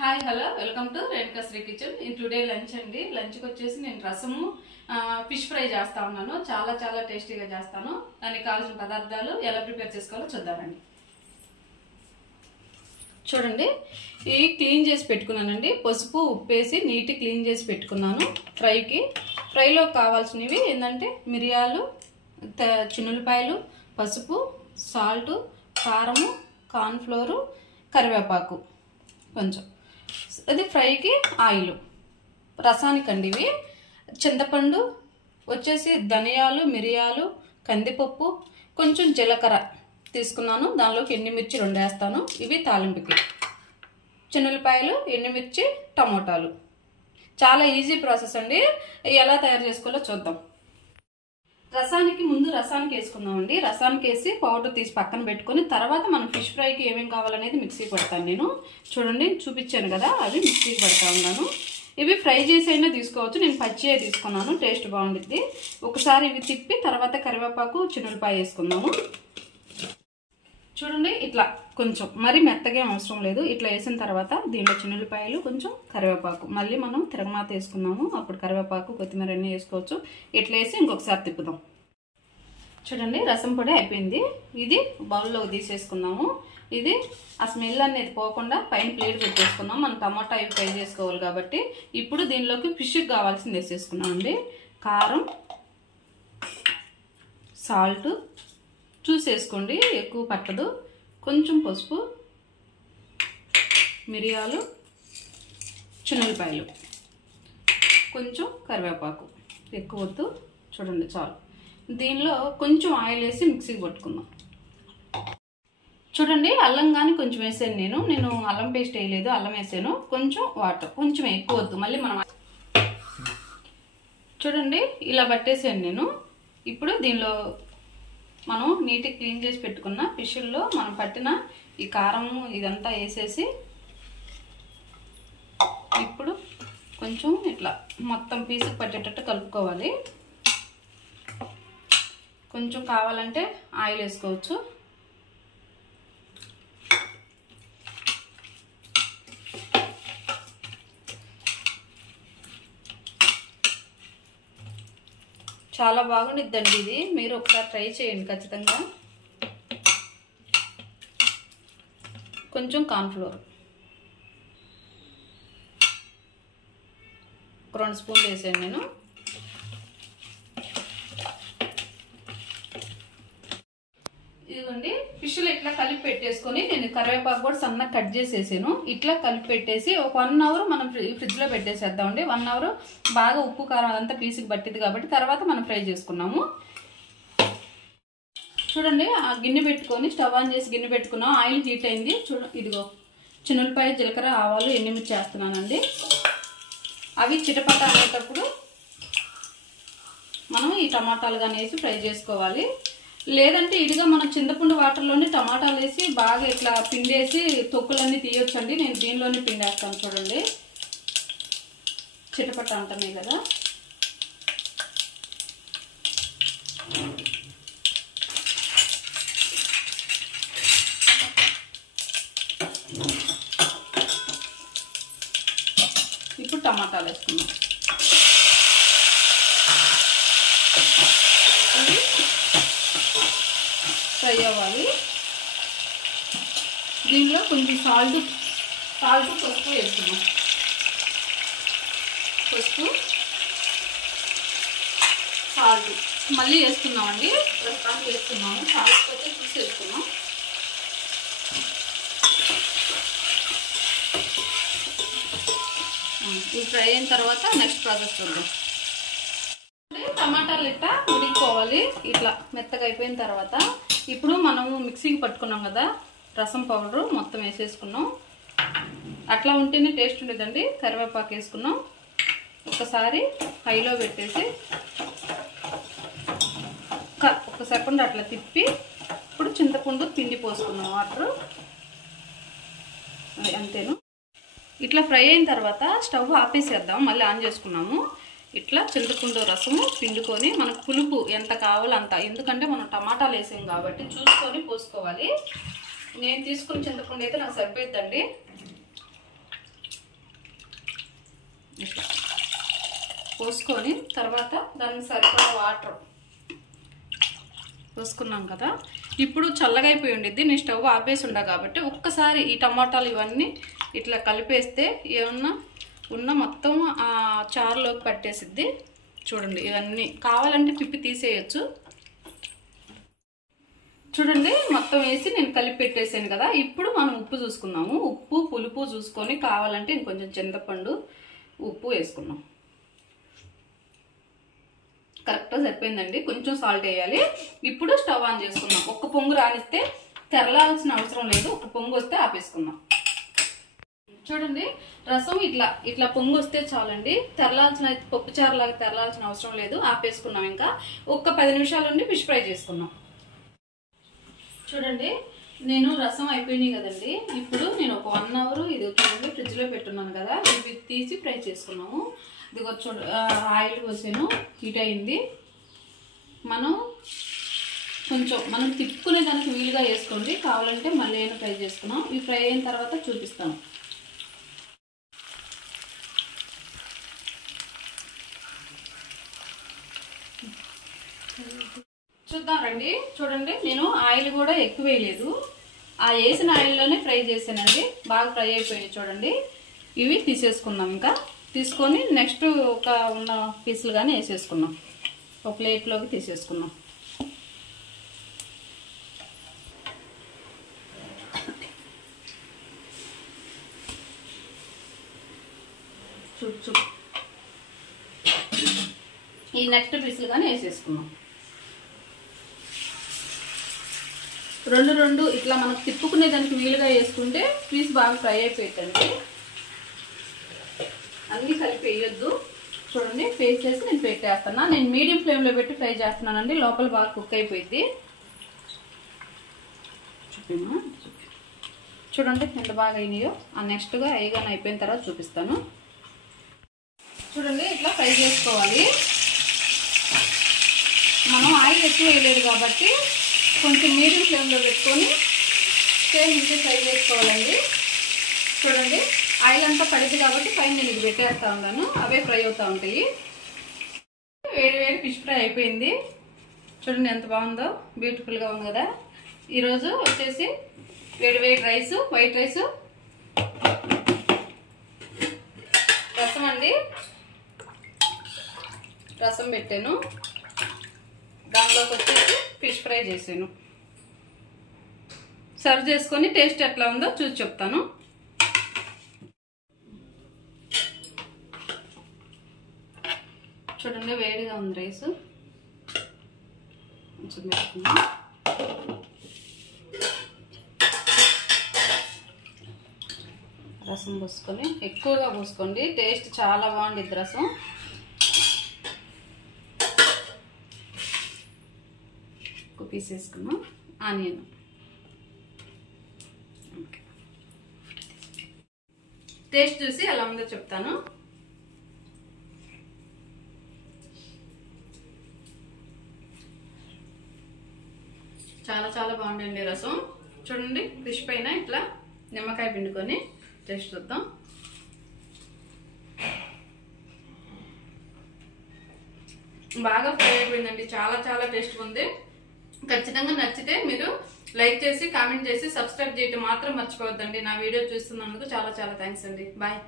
Hi hello welcome to Renuka Sri kitchen. In today lunch అండి. లంచ్కి వచ్చేసి నేను రసము ఫిష్ ఫ్రై చేస్తా ఉన్నాను. చాలా చాలా టేస్టీగా చేస్తాను. దానికి కావాల్సిన పదార్థాలు ఎలా ప్రిపేర్ చేసుకోవాలో చూద్దామండి. చూడండి, ఇవి క్లీన్ చేసి పెట్టుకున్నానండి. పసుపు ఉప్పేసి నీట్ క్లీన్ చేసి పెట్టుకున్నాను ఫ్రైకి. ఫ్రైలో కావాల్సినవి ఏంటంటే మిరియాలు, చిన్నులపాయలు, పసుపు, సాల్ట్, కారము, కార్న్ఫ్లోరు, కరివేపాకు కొంచెం. అది ఫ్రైకి ఆయిల్. రసానికండి ఇవి చింతపండు వచ్చేసి ధనియాలు, మిరియాలు, కందిపప్పు, కొంచెం జీలకర్ర తీసుకున్నాను. దానిలోకి ఎండుమిర్చి 2 వేస్తాను. ఇవి తాలింపుకి. చిన్నులపాయలు, ఎండుమిర్చి, టమోటాలు. చాలా ఈజీ ప్రాసెస్ అండి. ఎలా తయారు చేసుకోవాలో చూద్దాం. రసానికి ముందు రసానికి వేసుకుందామండి. రసానికి వేసి పౌడర్ తీసి పక్కన పెట్టుకొని తర్వాత మనం ఫిష్ ఫ్రైకి ఏమేమి కావాలనేది మిక్సీకి పెడతాను నేను. చూడండి, చూపించాను కదా, అవి మిక్సీకి పెడతా ఉన్నాను. ఇవి ఫ్రై చేసి అయినా తీసుకోవచ్చు. నేను పచ్చియే తీసుకున్నాను, టేస్ట్ బాగుంటుంది. ఒకసారి ఇవి తిప్పి తర్వాత కరివేపాకు, చిన్నులపాయ వేసుకుందాము. చూడండి, ఇట్లా కొంచెం మరీ మెత్తగా అవసరం లేదు. ఇట్లా వేసిన తర్వాత దీనిలో చిన్నులపాయలు, కొంచెం కరివేపాకు, మళ్ళీ మనం తిరగమాత వేసుకున్నాము. అప్పుడు కరివేపాకు, కొత్తిమీర అన్నీ వేసుకోవచ్చు. ఇట్లా వేసి ఇంకొకసారి తిప్పుదాం. చూడండి, రసం పొడి అయిపోయింది. ఇది బౌల్లో తీసేసుకున్నాము. ఇది ఆ స్మెల్ అనేది పోకుండా పైన ప్లేట్ పెట్టేసుకున్నాం. మనం టమాటా ఇవి ఫ్రై చేసుకోవాలి కాబట్టి. ఇప్పుడు దీనిలోకి ఫిష్కి కావాల్సింది వేసేసుకున్నామండి. కారం, సాల్ట్ చూసేసుకోండి, ఎక్కువ పట్టదు. కొంచెం పసుపు, మిరియాలు, చిన్నులపాయలు, కొంచెం కరివేపాకు, ఎక్కువ వద్దు. చూడండి, చాలు. దీనిలో కొంచెం ఆయిల్ వేసి మిక్సీకి పట్టుకుందాం. చూడండి, అల్లం కానీ కొంచెం వేసాను నేను అల్లం పేస్ట్ వేయలేదు, అల్లం వేసాను. కొంచెం వాటర్, కొంచెం ఎక్కువ వద్దు. మళ్ళీ మనం చూడండి ఇలా పట్టేసాను నేను. ఇప్పుడు దీనిలో మనం నీట్గా క్లీన్ చేసి పెట్టుకున్న ఫిష్ల్లో మనం పట్టిన ఈ కారము ఇదంతా వేసేసి ఇప్పుడు కొంచెం ఇట్లా మొత్తం పీసుకు పట్టేటట్టు కలుపుకోవాలి. కొంచెం కావాలంటే ఆయిల్ వేసుకోవచ్చు. చాలా బాగుండిద్దండి ఇది. మీరు ఒకసారి ట్రై చేయండి ఖచ్చితంగా. కొంచెం కార్న్ఫ్లోర్, 2 స్పూన్లు వేసాను నేను. ఇదిగోండి, ఫిష్లు ఇట్లా కలిపి పెట్టేసుకొని నేను కరివేపాకు కూడా సన్నగా కట్ చేసేసాను. ఇట్లా కలిపి పెట్టేసి ఒక 1 అవర్ మనం ఫ్రిడ్జ్లో పెట్టేసేద్దామండి. 1 అవర్ బాగా ఉప్పు కారం అదంతా పీసుకి పట్టింది కాబట్టి తర్వాత మనం ఫ్రై చేసుకున్నాము. చూడండి, ఆ గిన్నె పెట్టుకొని స్టవ్ ఆన్ చేసి గిన్నె పెట్టుకున్నాం. ఆయిల్ హీట్ అయింది. ఇదిగో చిన్నులపాయ, జీలకర్ర, ఆవాలు, ఎండుమిర్చి చేస్తున్నానండి. అవి చిటపట అనేటప్పుడు మనం ఈ టమాటాలు కానీ వేసి ఫ్రై చేసుకోవాలి. లేదంటే ఇదిగా మనం చింతపండు వాటర్లోనే టమాటాలు వేసి బాగా ఇట్లా పిండేసి తొక్కులన్నీ తీయొచ్చండి. నేను దీనిలోనే పిండేస్తాను. చూడండి, చిటపట అంటున్నాయి కదా. ఇప్పుడు టమాటాలు వేసుకున్నాం. ఫ్రై అవ్వాలి. దీనిలో కొంచెం సాల్ట్, పసుపు వేస్తున్నాం. పసుపు, సాల్ట్ మళ్ళీ వేస్తున్నామండి. ప్రస్తుతానికి వేస్తున్నాము. సాల్ట్ పోతే చూసి వేసుకున్నాం. ఇవి ఫ్రై అయిన తర్వాత నెక్స్ట్ ప్రాసెస్ చూద్దాం. టమాటాలు ఇట్లా ఉడికిపోవాలి. ఇట్లా మెత్తగా అయిపోయిన తర్వాత ఇప్పుడు మనము మిక్సీకి పట్టుకున్నాం కదా రసం పౌడరు మొత్తం వేసేసుకున్నాం. అట్లా ఉంటేనే టేస్ట్ ఉండేదండి. కరివేపాకు వేసుకున్నాం. ఒకసారి హైలో పెట్టేసి ఒక సెకండ్ అట్లా తిప్పి ఇప్పుడు చింతపండు పిండి పోసుకున్నాం. వాటర్ అది అంతేను. ఇట్లా ఫ్రై అయిన తర్వాత స్టవ్ ఆపేసేద్దాం. మళ్ళీ ఆన్ చేసుకున్నాము. ఇట్లా చింతపండు రసము పిండుకొని మనకు పులుపు ఎంత కావాలో అంత, ఎందుకంటే మనం టమాటాలు వేసాం కాబట్టి చూసుకొని పోసుకోవాలి. నేను తీసుకున్న చింతపండు అయితే నాకు సరిపోతుందండి. పోసుకొని తర్వాత దానికి సరిపడా వాటర్ పోసుకున్నాం కదా. ఇప్పుడు చల్లగా అయిపోయి ఉండిద్ది, నేను స్టవ్ ఆపేసి ఉండా కాబట్టి ఒక్కసారి ఈ టమాటాలు ఇవన్నీ ఇట్లా కలిపేస్తే ఏమన్నా ఉన్న మొత్తం ఆ చారులోకి పట్టేసిద్ది. చూడండి, ఇవన్నీ కావాలంటే పిప్పి తీసేయచ్చు. చూడండి, మొత్తం వేసి నేను కలిపి పెట్టేసాను కదా. ఇప్పుడు మనం ఉప్పు చూసుకుందాము. ఉప్పు పులుపు చూసుకొని కావాలంటే ఇంకొంచెం చింతపండు ఉప్పు వేసుకున్నాం. కరెక్ట్గా సరిపోయిందండి, కొంచెం సాల్ట్ వేయాలి. ఇప్పుడు స్టవ్ ఆన్ చేసుకుందాం. ఒక్క పొంగు రానిస్తే తెరలాల్సిన అవసరం లేదు, ఒక పొంగు వస్తే ఆపేసుకుందాం. చూడండి, రసం ఇట్లా పొంగు వస్తే చాలండి. తెరలాల్సిన పప్పుచారు లాగా తెరలాల్సిన అవసరం లేదు. ఆపేసుకున్నాం. ఇంకా ఒక్క 10 నిమిషాల నుండి ఫిష్ ఫ్రై చేసుకున్నాం. చూడండి, నేను రసం అయిపోయినాయి కదండి. ఇప్పుడు నేను ఒక 1 అవర్ ఇది చూడండి ఫ్రిడ్జ్ లో పెట్టున్నాను కదా, ఇవి తీసి ఫ్రై చేసుకున్నాము. ఇది ఆయిల్ పోసాను, హీట్ అయింది. మనం తిప్పుకునే దానికి వీలుగా వేసుకోండి, కావాలంటే మళ్ళీ అయినా ఫ్రై చేసుకున్నాం. ఇవి ఫ్రై అయిన తర్వాత చూపిస్తాను. చూద్దాం రండి. చూడండి, నేను ఆయిల్ కూడా ఎక్కువ వేయలేదు, ఆ వేసిన ఆయిల్లోనే ఫ్రై చేశానండి. బాగా ఫ్రై అయిపోయాయి. చూడండి, ఇవి తీసేసుకుందాం. ఇంకా తీసుకొని నెక్స్ట్ ఒక ఉన్న పీసులు కానీ వేసేసుకున్నాం. ఒక ప్లేట్లోకి తీసేసుకున్నాం. ఈ నెక్స్ట్ పీసులు కానీ వేసేసుకున్నాం. రెండు ఇట్లా మనం తిప్పుకునే దానికి వీలుగా వేసుకుంటే పీస్ బాగా ఫ్రై అయిపోయిందండి. అన్నీ కలిపి వేయొద్దు. చూడండి, పేస్ట్ చేసి నేను పెట్టేస్తున్నా. నేను మీడియం ఫ్లేమ్లో పెట్టి ఫ్రై చేస్తున్నానండి, లోపల బాగా కుక్ అయిపోయింది. చూడండి ఎంత బాగా అయినాయో. ఆ నెక్స్ట్గా అయ్యగానే అయిపోయిన తర్వాత చూపిస్తాను. చూడండి, ఇట్లా ఫ్రై చేసుకోవాలి. మనం ఆయిల్ ఎక్కువ వేయలేదు కాబట్టి కొంచెం మీడియం ఫ్లేమ్లో పెట్టుకొని సేమ్ ఇంకే ఫ్రై చేసుకోవాలండి. చూడండి, ఆయిల్ అంతా పడింది కాబట్టి పైన నేను ఇది పెట్టేస్తా ఉన్నాను, అవే ఫ్రై అవుతూ ఉంటాయి. వేడి ఫిష్ ఫ్రై అయిపోయింది. చూడండి ఎంత బాగుందో, బ్యూటిఫుల్గా ఉంది కదా. ఈరోజు వచ్చేసి వేడి రైస్, వైట్ రైస్, రసం అండి. రసం పెట్టాను, దానిలోకి వచ్చేసి ఫిష్ ఫ్రై చేసాను. సర్వ్ చేసుకొని టేస్ట్ ఎట్లా ఉందో చూసి చెప్తాను. చూడండి, వేడిగా ఉంది రైస్. కొంచెం వేసుకున్నాం. రసం పోసుకొని ఎక్కువగా పోసుకోండి, టేస్ట్ చాలా బాగుంటుంది రసం. ఒక పీస్ వేసుకున్నాం. ఆనియన్ టేస్ట్ చూసి ఎలా ఉందో చెప్తాను. చాలా బాగుందండి రసం. చూడండి, ఫిష్ పైన ఇట్లా నిమ్మకాయ పిండుకొని టేస్ట్ చూద్దాం. బాగా ఫ్రై అయిపోయిందండి, చాలా టేస్ట్గా ఉంది. ఖచ్చితంగా నచ్చితే మీరు లైక్ చేసి కామెంట్ చేసి సబ్స్క్రైబ్ చేయడం మాత్రం మర్చిపోవద్దండి. నా వీడియో చూస్తున్నందుకు చాలా థ్యాంక్స్ అండి. బాయ్.